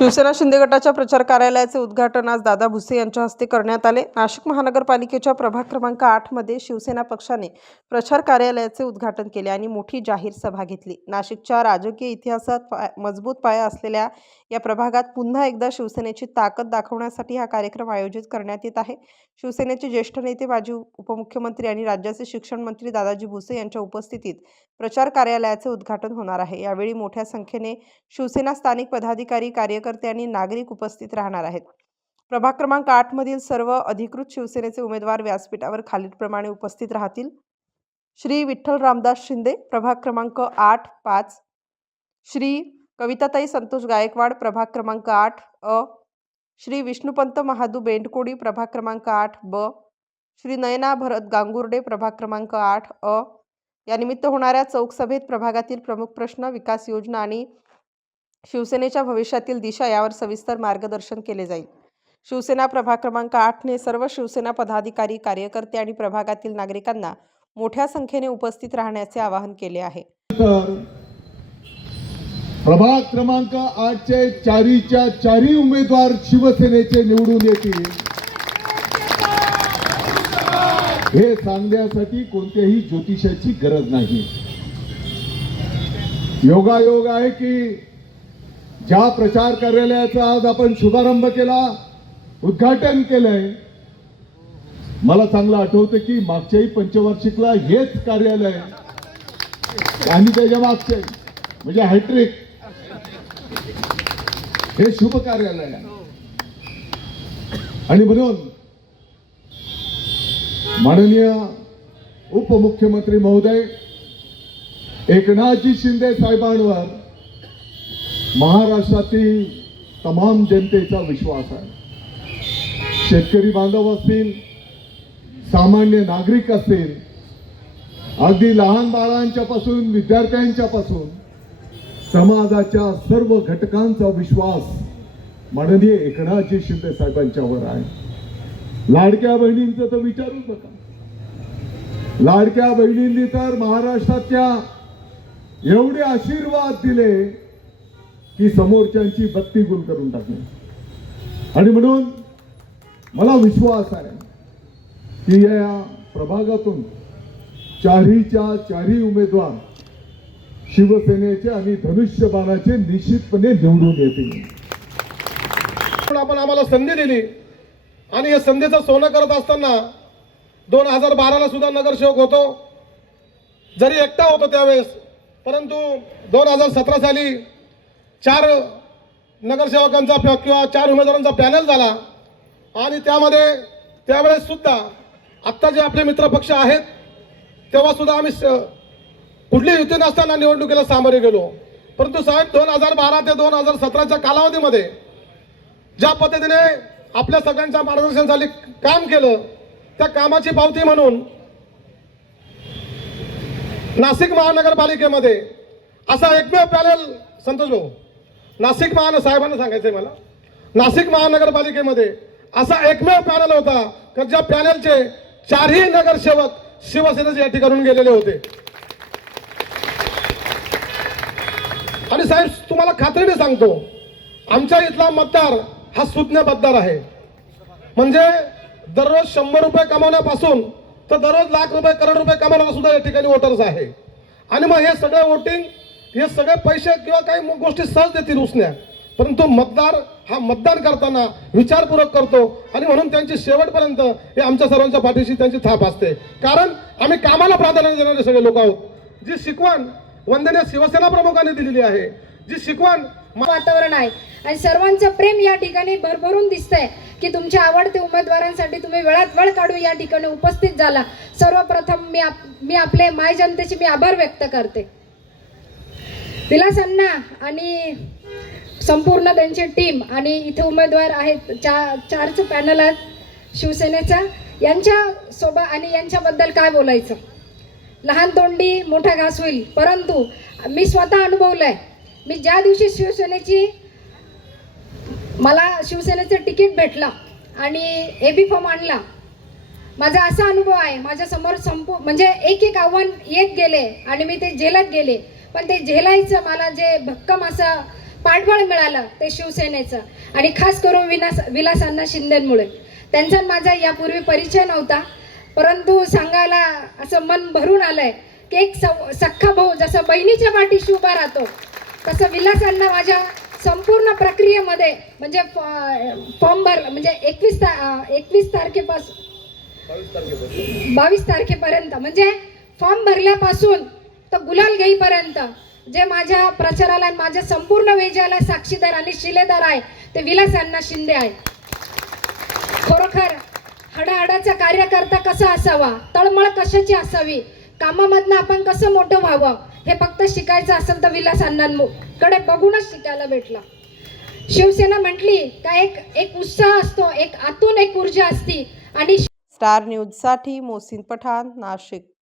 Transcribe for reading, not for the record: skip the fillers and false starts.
शिवसेना शिंदे गटाच्या प्रचार कार्यालयाचे उद्घाटन आज दादा भुसे यांच्या हस्ते करण्यात आले। नाशिक महानगरपालिकेच्या प्रभाग क्रमांक 8 मध्ये शिवसेना पक्षाने प्रचार कार्यालयाचे उद्घाटन केले आणि मोठी जाहीर सभा घेतली। नाशिकच्या राजकीय इतिहासात मजबूत पाया असलेल्या या प्रभागात पुन्हा एकदा शिवसेनेची ताकद दाखवण्यासाठी हा कार्यक्रम आयोजित करण्यात येत आहे। शिवसेनेचे ज्येष्ठ नेते माजी उपमुख्यमंत्री आणि राज्याचे शिक्षण मंत्री दादाजी भुसे यांच्या उपस्थितीत प्रचार कार्यालयाचे उद्घाटन होणार आहे। यावेळी मोठ्या संख्येने शिवसेना स्थानिक पदाधिकारी, कार्यकर्ते आणि नागरिक उपस्थित राहणार आहेत। प्रभाग क्रमांक 8 मधील सर्व अधिकृत शिवसेनेचे उमेदवार व्यासपीठावर खालीलप्रमाणे उपस्थित राहतील। श्री विठ्ठल रामदास शिंदे, प्रभाग क्रमांक 8-5, श्री कविताताई संतोष गायकवाड, प्रभाग क्रमांक 8 श्री विष्णुपंत महादू बेंडकोडी, प्रभाग क्रमांक 8 श्री नयना भरत गांगुर्डे, प्रभाग क्रमांक 8 या निमित्त होणाऱ्या चौक सभेत प्रभागातील प्रमुख प्रश्न, विकास योजना आणि शिवसेनेच्या भविष्यातील दिशा यावर सविस्तर मार्गदर्शन केले जाईल। शिवसेना प्रभाग क्रमांक 8 ने सर्व शिवसेना पदाधिकारी, कार्यकर्ते आणि प्रभागातील नागरिकांना मोठ्या संख्येने उपस्थित राहण्याचे आवाहन केले आहे। प्रभाग क्रमांक 8 चे चारीच्या चारी उमेदवार शिवसेनेचे निवडून येतील हे सांगण्यासाठी कोणत्याही ज्योतिषाची गरज नाही। योगायोग आहे की ज्या प्रचार कार्यालयाचा आज आपण शुभारंभ केला, उद्घाटन केलंय, मला चांगलं आठवतं की मागच्याही पंचवार्षिकला हेच कार्यालय आणि त्याच्या मागचे म्हणजे हॅट्रिक हे शुभ कार्यालय आहे। आणि म्हणून माननीय उपमुख्यमंत्री महोदय एकनाथजी शिंदे साहेबांवर महाराष्ट्रातील तमाम जनतेचा विश्वास आहे। शेतकरी बांधव असतील, सामान्य नागरिक असतील, अगदी लहान बाळांच्या पासून विद्यार्थ्यांच्या पासून समाजाच्या सर्व घटकांचा विश्वास माननीय एकनाथजी शिंदे साहेबांच्यावर आहे। लाडक्या बहिणींचं तर विचारूच नका। लाडक्या बहिणींनी तर महाराष्ट्राच्या एवढे आशीर्वाद दिले की समोरच्यांची बत्ती गुल करून टाकली। आणि म्हणून मला विश्वास आहे की या प्रभागातून चारीच्या चारी उमेदवार शिवसेनेचे आणि धनुष्यबाणाचे निश्चितपणे निवडून येतील। आपण आम्हाला संधी दिली आणि या संधीचं सोनं करत असताना 2012ला सुद्धा नगरसेवक होतो, जरी एकटा होतो त्यावेळेस, परंतु 2017 साली 4 नगरसेवकांचा किंवा 4 उमेदवारांचा पॅनल झाला आणि त्यामध्ये त्यावेळेस सुद्धा आत्ता जे आपले मित्र पक्ष आहेत तेव्हा सुद्धा आम्ही कुठली युती नसताना निवडणुकीला सामोरे गेलो। परंतु साहेब 2012 ते 2017च्या कालावधीमध्ये ज्या पद्धतीने आपल्या सगळ्यांच्या मार्गदर्शनाखाली काम केलं, त्या कामाची पावती म्हणून नाशिक महानगरपालिकेमध्ये असा एकमेव पॅनल, संतोष भाऊ, नाशिक साहेबांना सांगायचंय मला, नाशिक महानगरपालिकेमध्ये असा एकमेव पॅनल होता की ज्या पॅनलचे 4ही नगरसेवक शिवसेनेचे या ठिकाणून गेलेले होते। आणि साहेब तुम्हाला खात्रीने सांगतो, आमच्या इथला मतदार हा सुज्ञ मतदार आहे। म्हणजे दररोज 100 रुपये कमावण्यापासून तर दररोज लाख रुपये, करोड रुपये कमावणारा सुद्धा या ठिकाणी वोटर्स आहे। आणि मग हे सगळे वोटिंग, हे सगळे पैसे किंवा काही गोष्टी सहज देतील उसण्या, परंतु मतदार हा मतदान करताना विचारपूर्वक करतो आणि म्हणून त्यांची शेवटपर्यंत हे आमच्या सर्वांच्या पाठीशी त्यांची थाप असते। कारण आम्ही कामाला प्राधान्य देणारे सगळे लोक आहोत। जी शिकवण वंदनीय शिवसेना प्रमुखांनी दिलेली आहे, जी शिकवण वातावरण आहे आणि सर्वांचं प्रेम या ठिकाणी भरभरून दिसतंय की तुमच्या आवडते उमेदवारांसाठी तुम्ही वेळात वेळ काढून या ठिकाणी उपस्थित झाला। सर्वप्रथम मी आपले माय जनतेचे मी आभार व्यक्त करते। विलास अण्णा आणि संपूर्ण त्यांची टीम आणि इथे उमेदवार आहेत, 4चं पॅनल आहे शिवसेनेचा, यांच्या सोबत आणि यांच्याबद्दल काय बोलायचं। लहान तोंडी मोठा घास होईल, परंतु मी स्वतः अनुभवलंय। मी ज्या दिवशी मला शिवसेनेचं तिकीट भेटलं आणि एबी फॉर्म आणला, माझा असा अनुभव आहे, माझ्या समोर म्हणजे एक आव्हान येत गेले आणि मी ते झेलत गेले, पण ते झेलायचं मला जे भक्कम असं पाठबळ मिळालं ते शिवसेनेचं, आणि खास करून विलास अण्णा शिंदेमुळे. त्यांचा आणि माझा यापूर्वी परिचय नव्हता, परंतु सांगायला असं मन भरून आलंय की एक सख्खा भाऊ जसं बहिणीच्या पाठीशी उभा राहतो, तसं विलास अण्णा माझ्या संपूर्ण प्रक्रियेमध्ये म्हणजे फॉर्म भर म्हणजे 21 तारखेपासून 22 तारखेपर्यंत म्हणजे फॉर्म भरल्यापासून तर गुलाल घेईपर्यंत जे माझ्या प्रचाराला आणि माझ्या संपूर्ण वेजाला साक्षीदार आणि शिलेदार आहे ते विलास अण्णा शिंदे आहे. खरोखर हडाहडाचा कार्यकर्ता कसा असावा, तळमळ कशाची असावी, कामामधनं आपण कसं मोठं व्हावं हे फक्त शिकायचं असेल तर विलास अण्णांकडे बघूनच शिकायला भेटलं. शिवसेना म्हटली का एक उत्साह असतो, एक आतून एक ऊर्जा असती. आणि स्टार न्यूजसाठी मोहसिन पठाण, नाशिक.